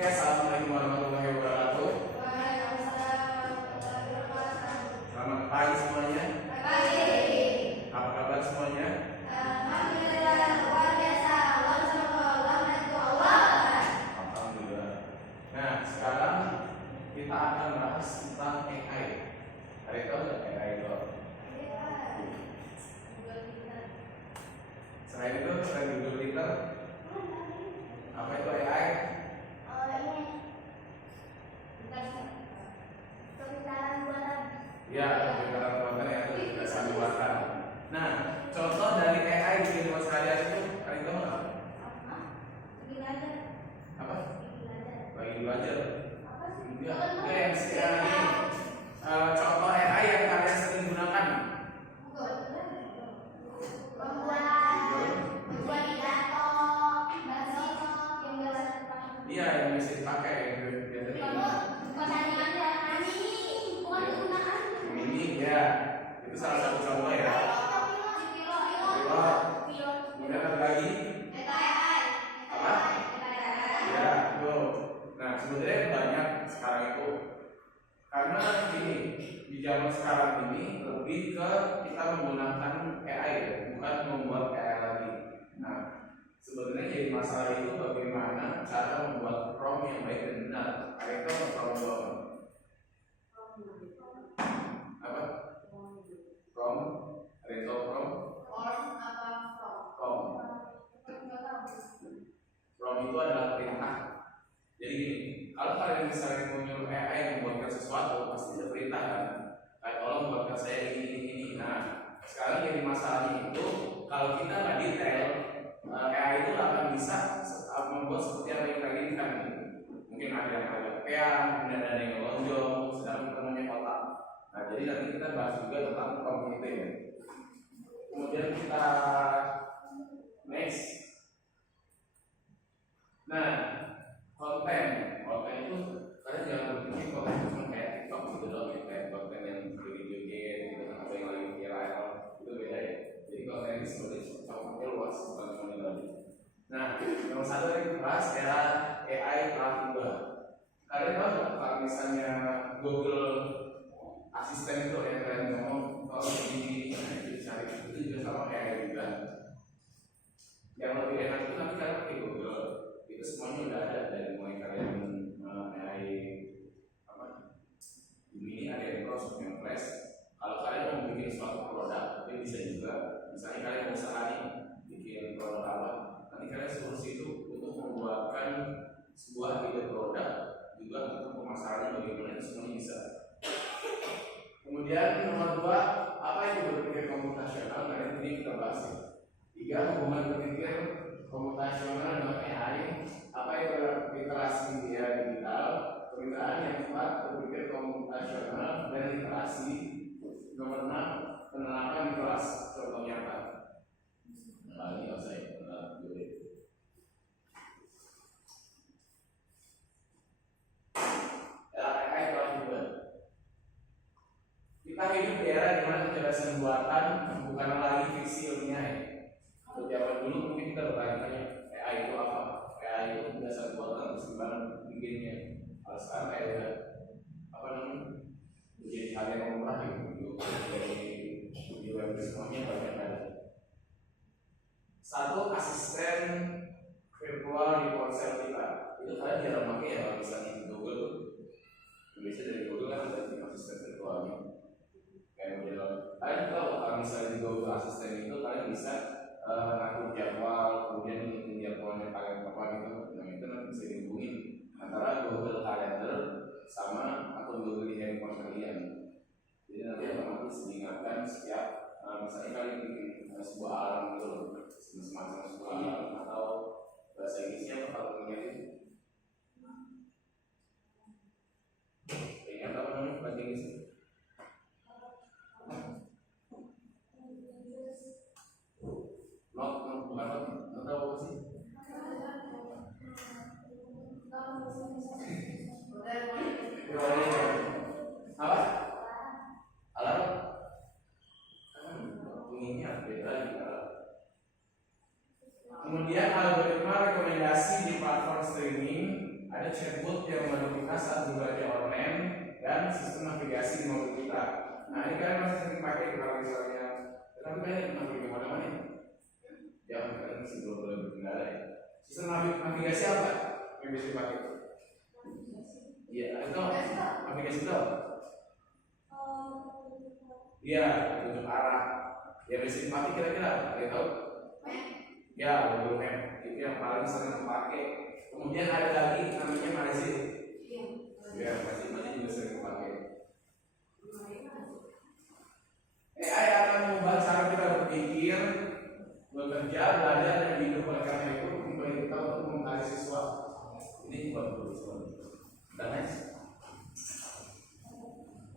Oke, assalamualaikum warahmatullahi wabarakatuh. Selamat pagi semuanya. Apa kabar semuanya? Alhamdulillah. Nah, sekarang kita akan bahas tentang AI. Ada tahu nggak AI itu? Selain itu, selain Google Twitter, apa itu AI? Ya, pembicaraan buatan yang itu tidak sami buatan. Nah, contoh dari AI di kehidupan sehari-hari itu, kalian tahu nggak? Apa? Bagi belajar. Ya, yang sekarang ini contoh AI yang kalian sering gunakan. Iya, yang bisa dipakai ini ya, itu salah satu contoh ya. Kemudian ada lagi apa? Ya, tuh. Nah, sebenarnya banyak sekarang itu karena ini di zaman sekarang ini lebih ke kita menggunakan AI ya, bukan membuat AI lagi. Nah, sebenarnya jadi masalah itu bagaimana cara membuat prompt yang baik dan benar. Kayak itu prompt apa? Prompt, ada yang tahu prompt? Prompt itu adalah perintah. Jadi gini, kalau kalian misalnya mau nyuruh AI membuatkan sesuatu, pasti ada perintah kan? Kayak tolong buatkan saya ini. Nah, sekarang jadi masalahnya itu kalau kita nggak detail, AI itu nggak akan bisa membuat seperti apa yang kita inginkan. Mungkin ada yang agak keang, kemudian ada yang lonjong, sedang kita punya kotak. Nah, jadi nanti kita bahas juga tentang prompt itu ya. Kemudian kita next. Nah, konten itu kalian jangan berpikir konten cuma kayak TikTok gitu loh, kayak konten yang joget-joget gitu, atau yang lagi viral itu beda ya. Jadi konten ini sebenarnya cakupannya luas, bukan cuma itu aja. Nah, nomor satu yang kita bahas adalah AI telah tiba. Kalian tahu nggak kalau misalnya Google Assistant itu yang kalian ngomong kalau di cari itu juga sama AI juga. Yang lebih enak itu nanti kalian pakai Google, itu semuanya udah ada dari mulai kalian AI apa ini ada yang cross yang flash. Kalau kalian mau bikin suatu produk itu bisa juga, misalnya kalian mau usaha nih bikin produk apa, nanti kalian suruh situ untuk membuatkan sebuah ide produk juga untuk pemasarannya bagaimana, itu semuanya bisa. Kemudian nomor 2, apa itu berpikir komputasional? Nah ini kita bahas ya. 3, hubungan berpikir komputasional dengan AI. Apa itu literasi media digital? Kemitraan. Yang 4, berpikir komputasional dan literasi. Nomor 6, penerapan di kelas contoh nyata. Nah ini saya AI telah dibuat. Kita hidup di era di mana kecerdasan buatan bukan lagi fiksi ilmiah ya. Untuk zaman dulu mungkin kita bertanya-tanya AI itu apa? AI itu kecerdasan buatan terus gimana bikinnya? Kalau sekarang AI udah apa namanya? Menjadi hal yang lumrah gitu. Di web semuanya banyak ada. 1, asisten virtual di ponsel kita. Itu kalian jarang pakai ya kalau misalnya di Google. Biasanya dari Google kan ada asisten virtualnya. Kayak model, kalian tahu kalau misalnya di Google Assistant itu kalian bisa ngatur jadwal, kemudian mengikuti jadwalnya kalian kapan itu. Nah itu nanti bisa dihubungin antara Google Calendar sama atau Google di handphone kalian. Jadi nanti otomatis diingatkan setiap misalnya kalian bikin sebuah alarm gitu loh, semacam sebuah alarm atau bahasa Inggrisnya apa kalau mengingat itu? Ingat apa namanya bahasa Inggrisnya? Not tahu sih. Apa? Alarm? Ini beda gitu. Kemudian algoritma rekomendasi di platform streaming ada chatbot yang membantu kita saat berbelanja online dan sistem navigasi di mobil kita. Nah ini kan masih sering pakai kalau misalnya, tetapi kan ini pernah pergi kemana-mana ya? Jangan kan masih belum boleh berkendara ya. Sistem navigasi apa yang bisa dipakai? Iya, itu navigasi itu apa? Iya, tunjuk arah. Ya bisa dipakai kira-kira apa? Kalian tahu? Ya, Google Map itu yang paling sering dipakai. Kemudian ada lagi namanya Mazid. Ya, Mazid juga sering dipakai. AI akan mengubah cara kita berpikir, bekerja, belajar, dan hidup. Oleh karena itu, memulai kita untuk mengkaji siswa. Ini buat siswa. Dan next.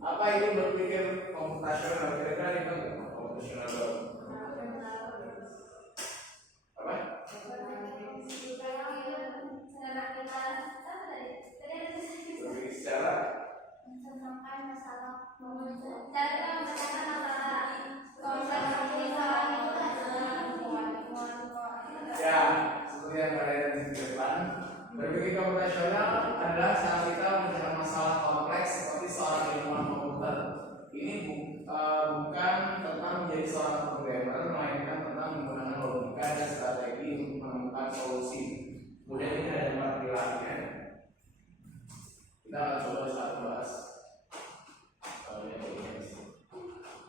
Apa itu berpikir komputasional? Kira-kira itu komputasional apa? Berpikir secara ya, seperti yang kalian di depan. Berpikir komputasional adalah saat kita mengerjakan masalah kompleks seperti seorang ilmuwan komputer. Ini bukan tentang menjadi seorang programmer, melainkan tentang menggunakan logika dan strategi untuk menemukan solusi. Kemudian ini ada 4 pilarnya. Kita akan coba satu bahas.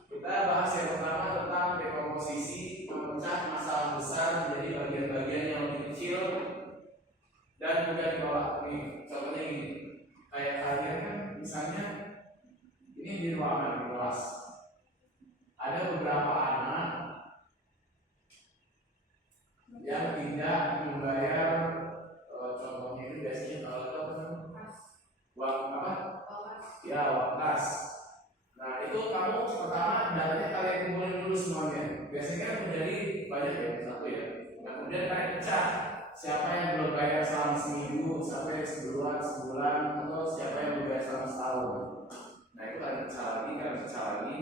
Kita bahas yang pertama tentang dekomposisi, memecah masalah besar menjadi bagian-bagian yang lebih kecil dan mudah diolah. Nih, contohnya ini, kayak kalian kan, misalnya ini di ruangan di kelas, ada beberapa anak yang tidak membayar, contohnya itu biasanya kalau itu uang apa? Ya, uang kas. Nah itu kamu pertama datanya kalian kumpulin dulu semuanya. Biasanya kan menjadi banyak ya, satu ya. Nah kemudian kalian pecah. Siapa yang belum bayar selama seminggu, sampai sebulan, atau siapa yang belum bayar selama setahun. Nah itu kalian pecah lagi.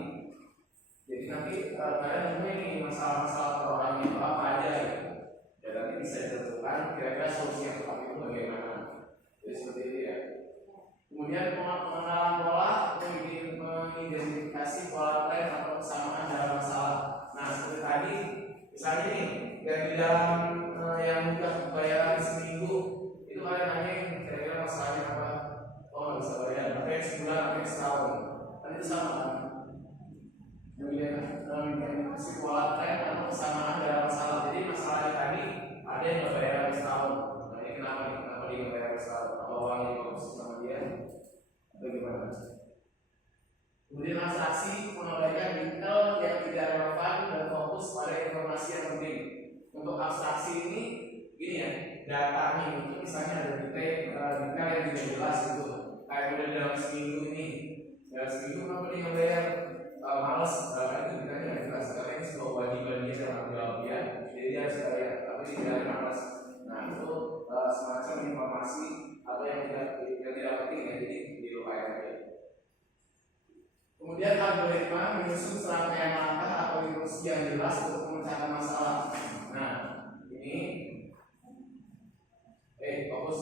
Jadi nanti kalian semua ini masalah-masalah perorangan itu apa aja ya. Dan nanti bisa ditentukan kira-kira solusi yang tepat itu bagaimana. Jadi seperti itu ya. Kemudian pengenalan pola, mengidentifikasi pola tren atau kesamaan dalam masalah. Nah seperti tadi, misalnya nih, yang di dalam yang mudah bayaran seminggu, itu kalian nanya kira-kira masalahnya apa? Oh nggak bisa bayar, tapi yang sebulan, tapi yang setahun, kan itu sama kan? Kemudian mengidentifikasi pola tren atau kesamaan dalam masalah. Jadi masalahnya tadi ada yang nggak bayar setahun. Nah ini kenapa nih? Kenapa dia nggak bayar setahun? Apa uangnya dikorupsi sama dia? Bagaimana? Kemudian transaksi mengabaikan detail yang tidak relevan dan fokus pada informasi yang penting. Untuk abstraksi ini, gini ya, datanya itu misalnya ada detail yang tidak jelas itu. Kayak udah dalam seminggu ini, dalam seminggu kamu nih ngebayar males, karena itu detailnya nggak jelas. Karena ini sebuah kewajiban dia yang tanggung jawab dia, jadi dia harus bayar, tapi tidak males. Nah itu semacam informasi atau yang tidak penting ya, jadi dilupakan aja. Kemudian algoritma menyusun serangkaian langkah atau instruksi yang jelas untuk memecahkan masalah. Nah ini fokus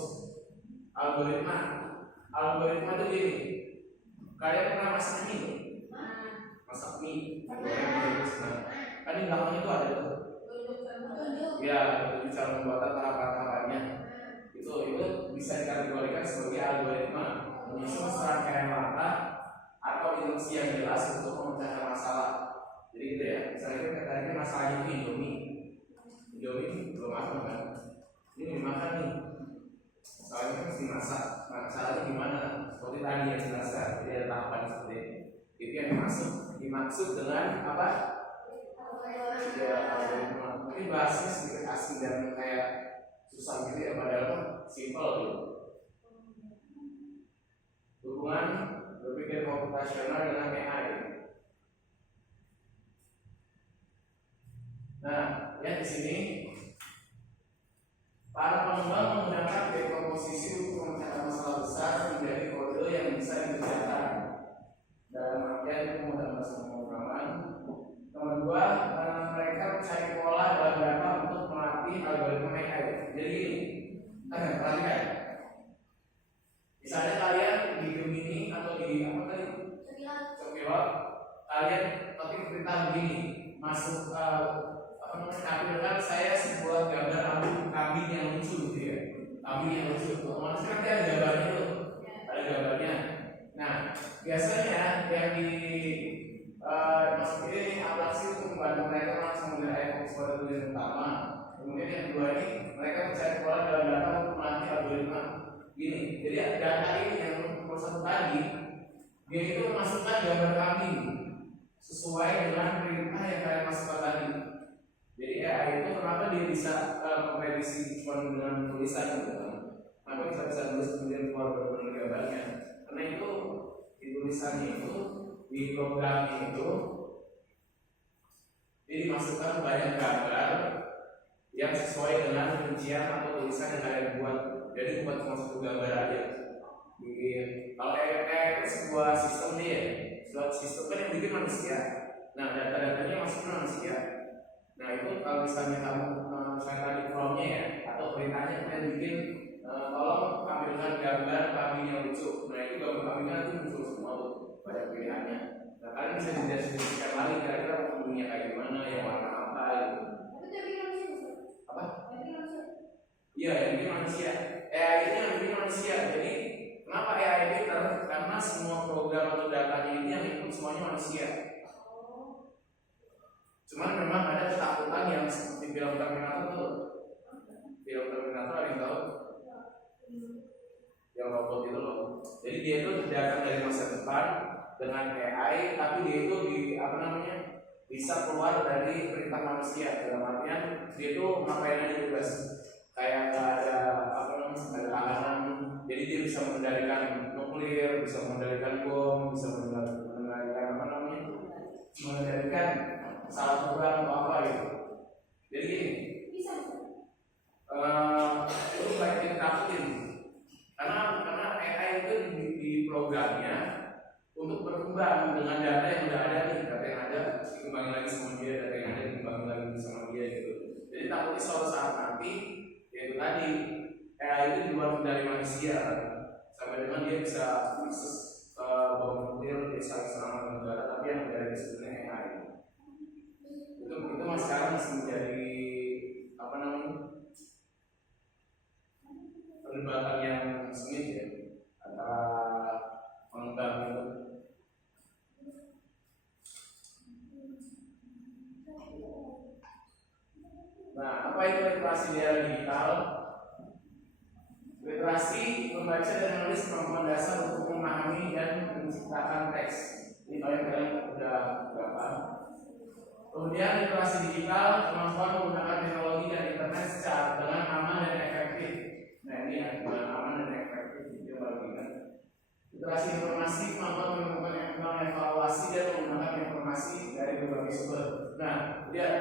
algoritma itu gini. Kalian pernah masak mie? Masak mie, kan di belakang itu ada tuh. Ya, itu cara pembuatan tahapan-tahapannya. Itu bisa dikategorikan sebagai algoritma menyusun serangkaian langkah atau instruksi yang jelas untuk memecahkan masalah. Jadi gitu ya. Misalnya katanya masalahnya itu Indomie belum makan kan? Ini dimakan nih. Soalnya kan mesti masak. Nah, caranya gimana? Seperti tadi yang jelaskan. Jadi ada tahapan seperti ini. Itu yang dimaksud dengan apa? Ya, algoritma. Mungkin bahasnya sedikit asing dan kayak susah gitu ya. Padahal simple gitu. Hubungan berpikir komputasional dengan AI. Nah, lihat di sini para pengembang menggunakan dekomposisi untuk memecahkan masalah besar menjadi kode yang bisa dikerjakan. Dalam artian penggunaan bahasa pemrograman. Nomor 2, mereka mencari pola dalam data untuk melatih algoritma AI. Jadi perhatikan, masuk tampilkan saya sebuah gambar kambing yang lucu gitu ya, kambing yang lucu. Otomatis nanti ada gambarnya tuh, ada gambarnya. Nah biasanya yang di maksud ini atraksi untuk membantu mereka langsung menilai sebagai tujuan utama. Kemudian yang kedua ini mereka mencari pola dalam data untuk melatih algoritma. Gini, jadi data ini yang satu tadi dia itu memasukkan gambar kambing sesuai dengan perintah yang kalian masukkan tadi. Jadi AI itu kenapa dia bisa memprediksi cuma dengan tulisan gitu kan? Kenapa bisa tulis kemudian keluar benar-benar gambarnya? Karena itu di tulisannya itu, di programnya itu, jadi dimasukkan banyak gambar yang sesuai dengan rincian atau tulisan yang kalian buat. Jadi bukan cuma satu gambar aja. Kalau AI itu sebuah sistem nih ya, sebuah sistem kan yang bikin manusia. Nah data-datanya masuk manusia. Nah itu kalau misalnya kamu misalnya tadi promnya ya, atau perintahnya kalian bikin tolong tampilkan gambar kambing yang lucu. Nah itu gambar kambingnya nanti muncul semua tuh, banyak pilihannya. Nah kalian bisa deskripsikan lagi kira-kira kambingnya kayak gimana, yang warna apa gitu. Apa? Iya, yang bikin manusia. AI ini yang bikin manusia. Jadi kenapa AI pinter? Karena semua program atau datanya ini yang input semuanya manusia. Cuman memang ada ketakutan yang seperti film Terminator tuh. Film Terminator ada yang tahu? Yang robot itu loh. Jadi dia itu datang dari masa depan dengan AI, tapi dia itu bisa keluar dari perintah manusia. Dalam artian dia itu ngapain aja bebas. Kayak nggak ada tahanan. Jadi dia bisa mengendalikan nuklir, bisa mengendalikan bom, bisa mengendalikan mengendalikan pesawat terbang atau apa gitu. Jadi gini, itu baik ditakutin karena AI itu di programnya untuk berkembang dengan data yang udah ada nih, data yang ada dikembangin lagi sama dia, data yang ada dikembangin lagi sama dia gitu. Jadi takutnya suatu saat nanti yaitu tadi AI itu di luar dari manusia sampai dengan dia bisa akses bom nuklir, bisa serangan negara, tapi yang dari sebenarnya AI itu mas sekarang masih menjadi perdebatan yang sengit ya antara pengembang itu. Nah, apa itu literasi di era digital? Literasi membaca dan menulis kemampuan dasar untuk memahami dan menciptakan teks. Ini kalian udah berapa? Kemudian literasi digital, kemampuan menggunakan teknologi dan internet secara dengan aman dan efektif. Nah ini ya, dengan aman dan efektif itu baru ingat. Literasi informasi, kemampuan mengevaluasi dan menggunakan informasi dari berbagai sumber. Nah, lihat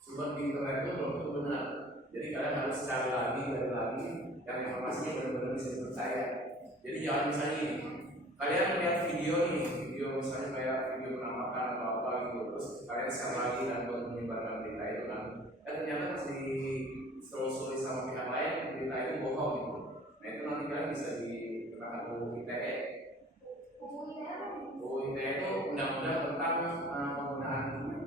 sumber di internet itu belum tentu benar. Jadi kalian harus cari lagi yang informasinya benar-benar bisa dipercaya. Jadi jangan misalnya ini, kalian melihat video misalnya kayak video penampakan atau apa gitu, terus kalian share lagi dan buat menyebarkan berita itu kan, ternyata masih telusuri sama pihak lain berita itu bohong gitu. Nah itu nanti kalian bisa dikenakan UU ITE. UU ITE itu undang-undang tentang penggunaan internet.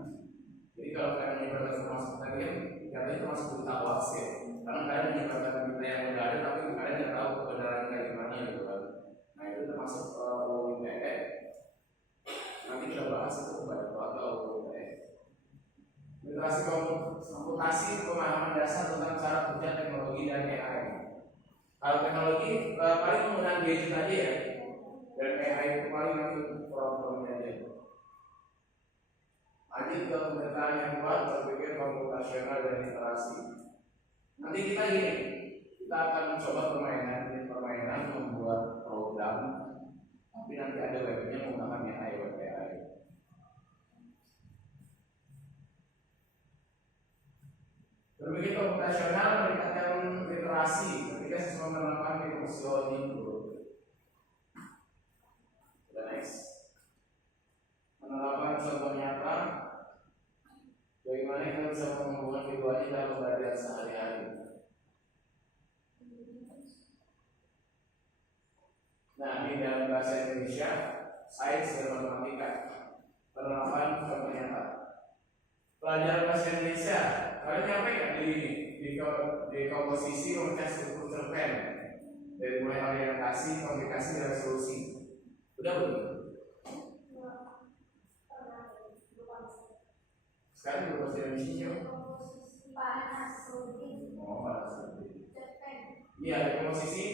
Jadi kalau kalian menyebarkan informasi tadi kan, ternyata itu masuk berita hoax ya, karena kalian menyebarkan berita yang udah ada tapi kalian nggak tahu kebenaran kayak gimana gitu kan. Nah itu termasuk UU ITE. Nanti kita bahas itu banyak banget UU ITE. Literasi komputasi, pemahaman dasar tentang cara kerja teknologi dan AI. Kalau teknologi paling menggunakan gadget aja ya, dan AI itu paling nanti programnya aja. Lanjut ke pemerintahan yang kuat, berpikir komputasional dan literasi. Nanti kita akan mencoba permainan membuat program, tapi nanti ada webnya menggunakan AI. Berpikir komputasional meningkatkan literasi ketika siswa menerapkan teknologi itu. Next, menerapkan contoh nyata bagaimana kita bisa menghubungkan keduanya dalam keadaan sehari-hari. Nah, ini dalam bahasa Indonesia, sains dan matematika. Penerapan contoh nyata. pelajaran bahasa Indonesia. Kalian nyampe nggak di komposisi memecah struktur cerpen dari mulai orientasi, komunikasi, dan solusi? Udah belum? Sekarang belum bahasa Indonesia. Oh, bahasa cerpen. Iya, di komposisi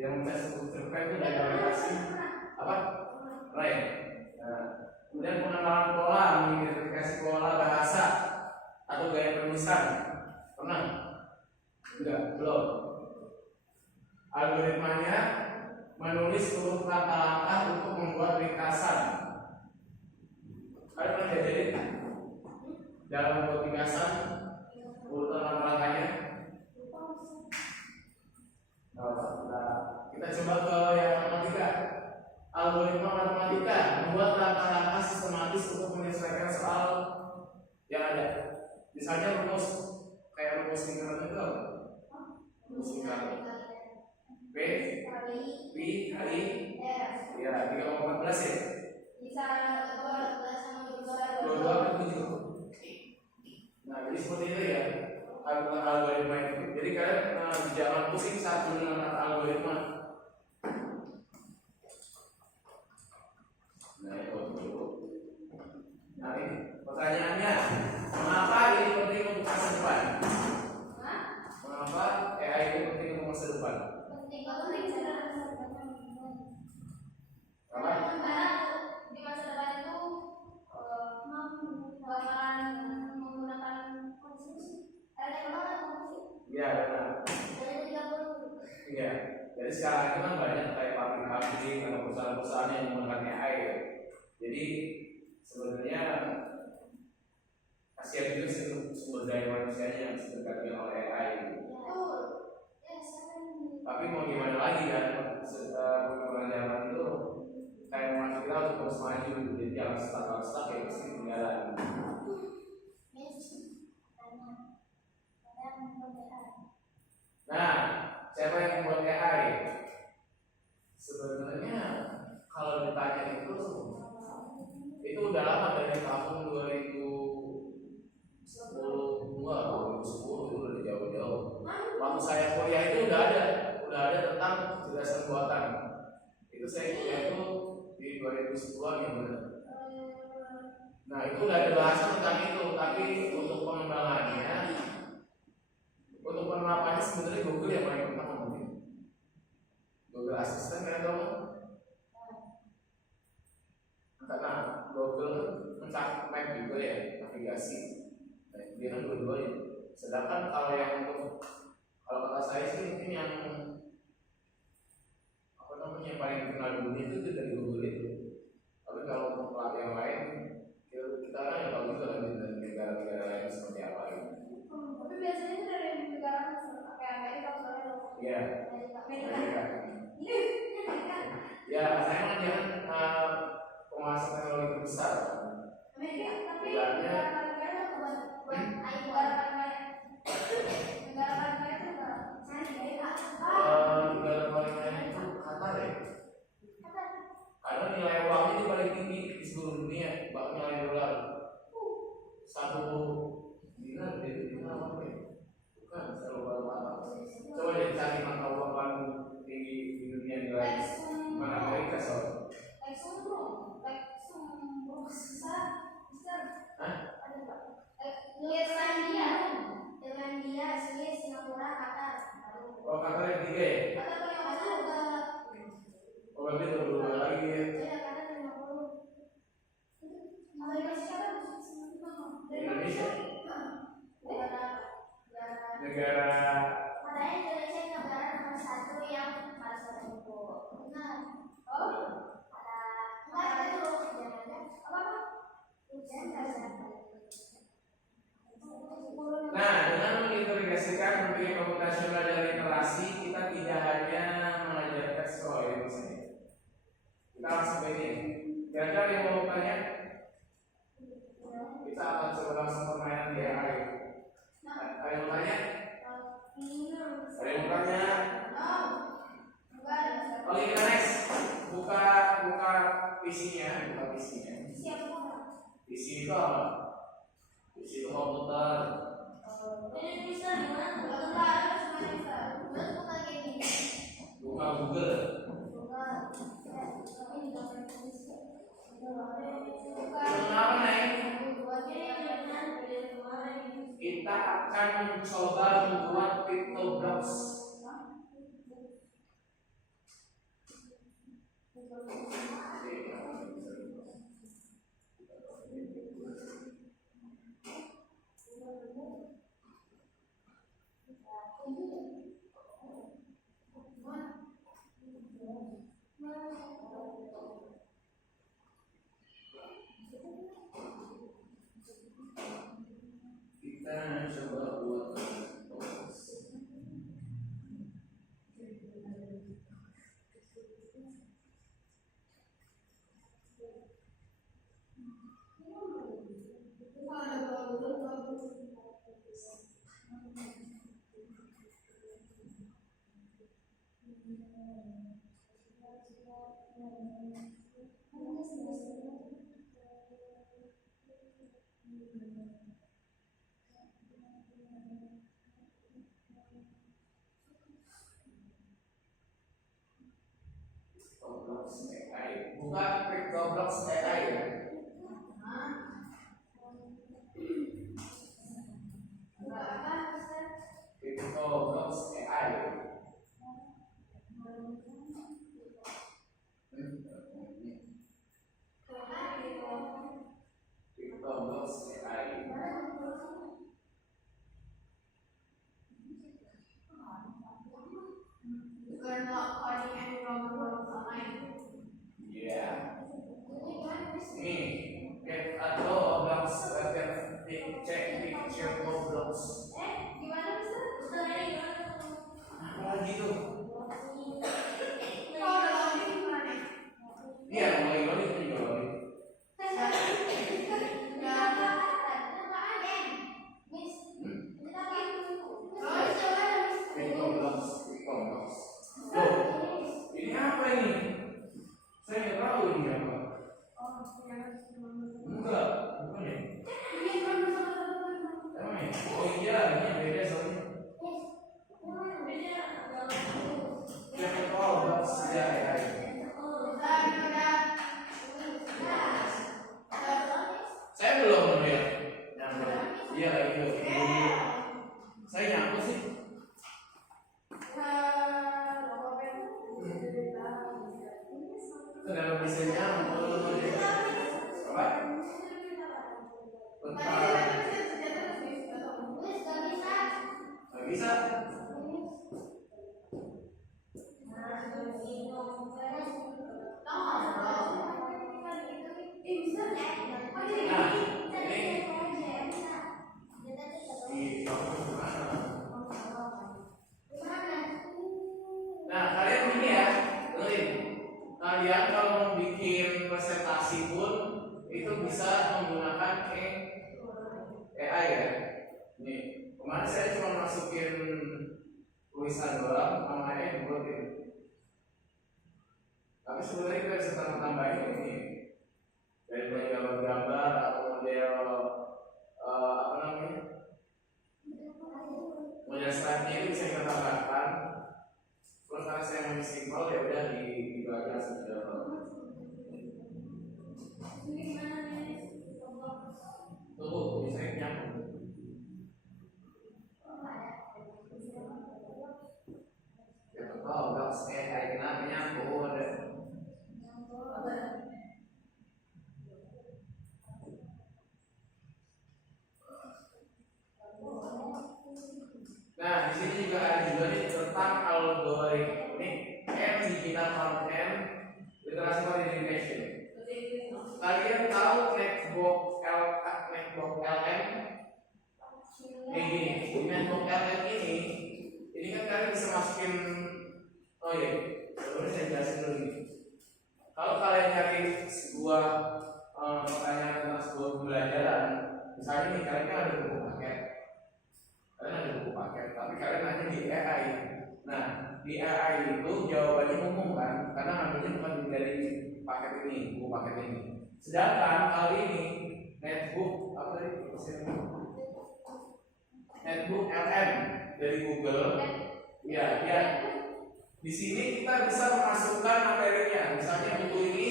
yang memecah struktur cerpen itu dari orientasi apa? Right. Kemudian pengenalan pola, mengidentifikasi pola bahasa atau gaya penulisan. Pernah? Enggak, belum. Algoritmanya menulis urut langkah-langkah untuk membuat ringkasan. Kalian pernah diajarin dalam membuat ringkasan urutan langkah-langkahnya? Nah, kita coba ke yang matematika. Algoritma matematika membuat langkah-langkah sistematis untuk menyelesaikan soal yang ada. Misalnya rumus kayak rumus lingkaran itu apa? Rumus lingkaran P kali ya 3,14 ya. Bisa 2,14 sama 22,7. Nah, jadi seperti itu ya algoritma itu. Jadi kalian jangan pusing saat menggunakan algoritma. Nah, itu dulu. Nah, ini pertanyaannya, mengapa ini penting untuk masa depan? Mengapa AI itu penting untuk masa depan? Penting karena di masa depan itu bakalan menggunakan konstitusi. Iya, benar. Iya. Jadi sekarang itu kan banyak kayak pabrik-pabrik atau perusahaan-perusahaan yang menggunakan AI. Jadi sebenarnya kasihan juga sumber daya manusianya yang terganti oleh AI. Tapi mau gimana lagi kan? Perkembangan zaman itu kayak mau kita untuk terus maju, jadi yang stuck ya pasti ketinggalan. Nah, siapa yang membuat AI? Sebenarnya kalau ditanya itu udah lama, dari tahun 2010 itu udah jauh-jauh. Waktu saya kuliah itu udah ada tentang kecerdasan buatan. Itu saya kuliah itu di 2010-an ya benar. Nah, itu udah ada bahasan tentang itu, tapi untuk pengembangannya, untuk penerapannya sebenarnya Google yang paling pertama mungkin. Google Assistant kan tahu? Karena Google mencakup map juga ya, navigasi. Nah, dia kan dua-duanya. Sedangkan kalau kata saya sih mungkin yang yang paling dikenal dunia itu dari Google itu. Tapi kalau untuk yang lain, kita kan yang tahu juga dari negara-negara lain seperti apa gitu. Tapi biasanya itu dari negara kayak Amerika soalnya. Iya. Amerika. Ya, saya kan jangan penguasa teknologi terbesar. Amerika, tapi negara paling kaya itu negara paling kaya itu negara paling kaya itu Qatar ya. Karena nilai uangnya itu paling tinggi di seluruh dunia, bahkan nilai dolar. 1 dinar apa ya? Bukan, saya lupa. Coba deh cari mata uang paling tinggi di dunia nilai. Mana Amerika soal? Irlandia, Swiss, Singapura, Qatar. Oh, Qatar yang 3 ya? Qatar paling mahal juga. Oh, berarti berubah lagi ya? Iya, Qatar 50. Indonesia kan Indonesia? Negara katanya Indonesia negara nomor 1 yang harus tertentu. Benar. Oh? Ada dulu apa? Nah, dengan mengintegrasikan berbagai komputasional dan literasi, kita tidak hanya mengajarkan soal itu saja. Kita langsung ke ini. Kira-kira yang mau tanya? Kita akan coba langsung permainan di AI. Ada yang mau tanya? Ada yang mau tanya? Oke, kita next. Buka PC-nya. PC itu apa? Isi komputer. Ini bisa gimana? Bukan bisa. Terus buka gini. Buka Google. Kenapa nih? Kita akan mencoba membuat pictoblocks. Kita coba buat pictoblocks. Pictoblocks AI. Bukan pictoblocks AI ya. Pictoblocks AI. Pictoblocks AI. Iya. Nih, get atau blocks cek picture blocks. Gimana bisa? Usulnya gimana? Apa lagi tuh? Kalau udah loading gimana? Iya, mulai loading itu juga loading. Pictoblocks. Loh, ini apa ini? Saya nggak tahu ini apa. Enggak, bukan ya? Emang ya? Oh iya, ini beda soalnya. Ya pictoblocks ya. Saya belum ya. Iya lagi loh. Saya nyampe sih. Dalam desainnya apa? Nggak bisa. Nah, ini nah, kalian gini ya, dengerin. Kalian kalau mau bikin presentasi pun itu bisa menggunakan AI ya. Nih, kemarin saya cuma masukin tulisan doang, namanya dibuatin. Tapi sebenarnya kita bisa tambahin ini dari mulai gambar-gambar atau model apa namanya, model slide-nya itu bisa kita tambahkan. Terus karena saya mau simpel ya udah di aja sudah. Tuh, bisa nyambung. Ya betul, nggak kayak kenapa nyambung ada. Nah, di sini juga ada juga nih tentang algoritmik and digital content literasi communication. Kalian tahu network LM? Ini di network LM ini kan kalian bisa masukin. Oh iya, sebelumnya saya jelasin dulu nih. Kalau kalian cari sebuah pertanyaan tentang sebuah pembelajaran, misalnya nih kalian kan ada buku paket. Kalian ada buku paket, tapi kalian nanya di AI. Nah, di AI itu jawabannya umum kan, karena ngambilnya bukan dari paket ini, buku paket ini. Sedangkan kali ini netbook apa tadi? Netbook LM dari Google. Ya, ya. Di sini kita bisa memasukkan materinya. Misalnya buku ini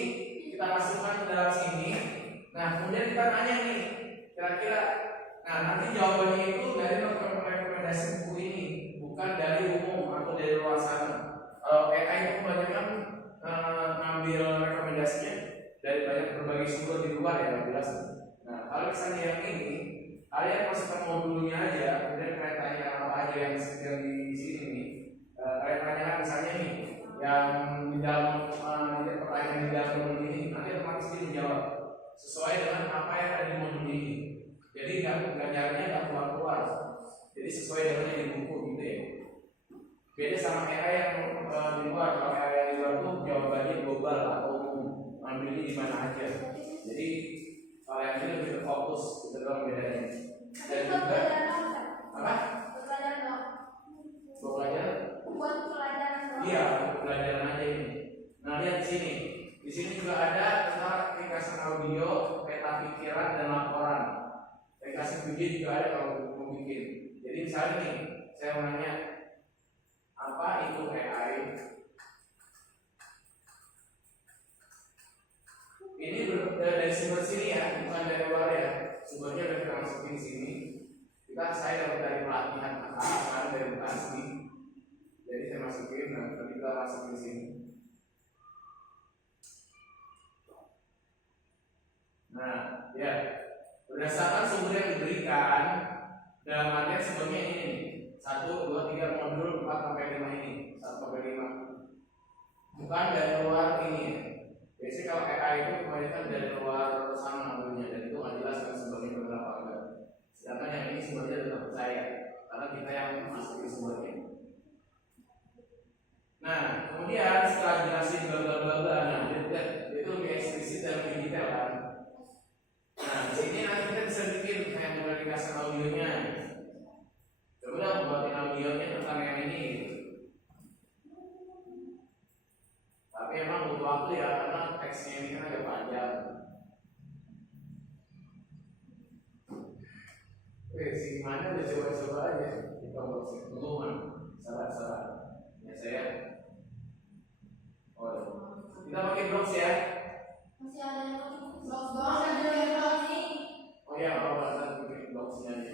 kita masukkan ke dalam sini. Nah, kemudian kita nanya nih, kira-kira, nah nanti jawabannya itu dari rekomendasi buku ini, bukan dari umum atau dari luar sana. Kalau AI itu kebanyakan ngambil rekomendasinya dari banyak berbagai sumber di luar ya, jelas. Nah, kalau misalnya yang ini, kalian masukkan modulnya aja, kemudian kalian tanya apa aja yang di sini nih. Kalian tanyakan misalnya nih, yang di dalam pertanyaan di dalam modul ini, nanti otomatis dia menjawab sesuai dengan apa yang ada di modul ini. Jadi nggak nyarinya nggak keluar-keluar. Jadi sesuai dengan yang di buku gitu ya. Beda sama AI yang di luar. Kalau AI yang di luar tuh jawabannya global atau umum, ambilnya di mana aja. Jadi kalau yang ini lebih fokus, itu doang bedanya. Dan juga apa? Pelajaran. Buat pelajaran. Iya, pelajaran aja ini. Nah lihat di sini. Di sini juga ada tentang aplikasi audio, peta pikiran dan laporan. Aplikasi video juga ada kalau mau bikin. Jadi misalnya nih, saya mau nanya apa itu AI? Ini dari sumber sini ya, bukan dari luar ya. Sumbernya udah kita masukin sini. Saya dapat dari pelatihan bukan dari Bekasi. Jadi saya masukin, nanti kita masukin sini. Nah, ya berdasarkan sumber yang diberikan dalam artian sumbernya ini nih. 1, 2, 3 modul 4 sampai 5 ini, 1 sampai 5. Bukan dari luar ini. Biasanya kalau AI itu kebanyakan dari luar sana modulnya, dan itu nggak jelas kan sumbernya berapa enggak. Sedangkan yang ini sumbernya tetap percaya karena kita yang masukin sumbernya. Nah, kemudian setelah jelasin bla bla bla bla, nah itu lebih eksplisit dan lebih detail kan. Nah, di sini nanti kita bisa bikin kayak model dikasih audionya. Coba dong buatin audionya tentang yang ini. Tapi emang butuh waktu ya karena teksnya ini kan agak panjang. Si mana udah coba-coba aja kita buat pengumuman saran-saran. Ya saya. Oh, kita pakai blogs ya. Masih ada yang blogs ada yang blogs nih. Oh ya, kita bikin blogsnya aja.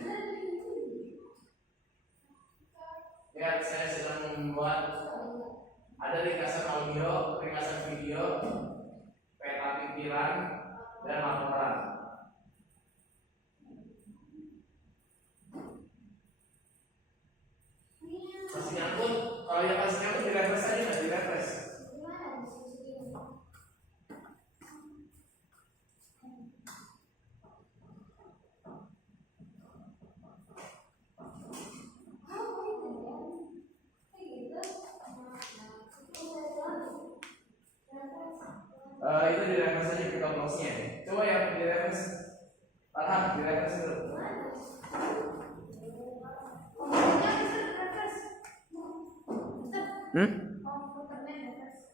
Ya, saya sedang membuat ada ringkasan audio, ringkasan video, peta pikiran, dan laporan. Masih nyangkut? Kalau yang masih nyangkut di-refresh aja nggak di-refresh? Itu di-refresh aja kita blogsnya. Coba yang di-refresh. Tahan, di-refresh dulu. Hmm?